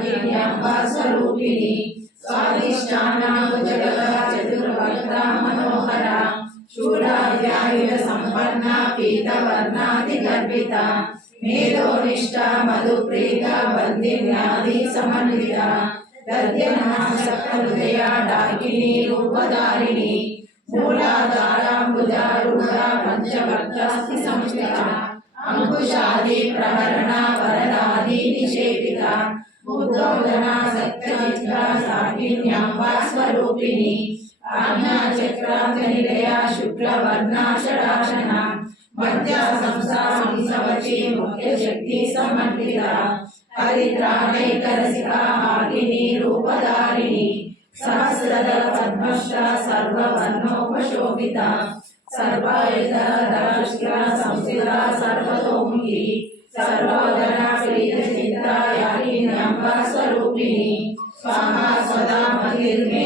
कात्यायनीऽम्बा स्वरूपिणी स्वादिष्टानां चतुर्वक्त्रा मनोहरा शूलाद्यायुध संपन्ना पीतवर्णादिगर्भिता मेधोनिष्ठा मधुप्रीता बन्दिन्यादि समन्विता गद्यनाशहृदया डाकिनी रूपधारिणी मूलाधाराम्बुजारूढा पंचवक्त्रास्ति संस्थिता अंकुशादि प्रहरणा वरदादि निषेविता उद्गोधना सत्यचित्रा साकिन्याम्बा स्वरूपिणी आज्ञाचक्रान्तनिलया शुक्लवर्णा षडाशना मध्या संस्था संसवची मुख्यशक्ति समन्विता हरिद्राणैकरसिका मालिनी रूपधारिणी सहस्रदल पद्मश्रा सर्ववर्णोपशोभिता सर्वायुधधरश्रा संस्थिता सर्वतोमुखी सर्वोदरा प्रीतचित्ता याकिन्यम्बा स्वरूपिणी स्वाहा स्वधा मतिर्मे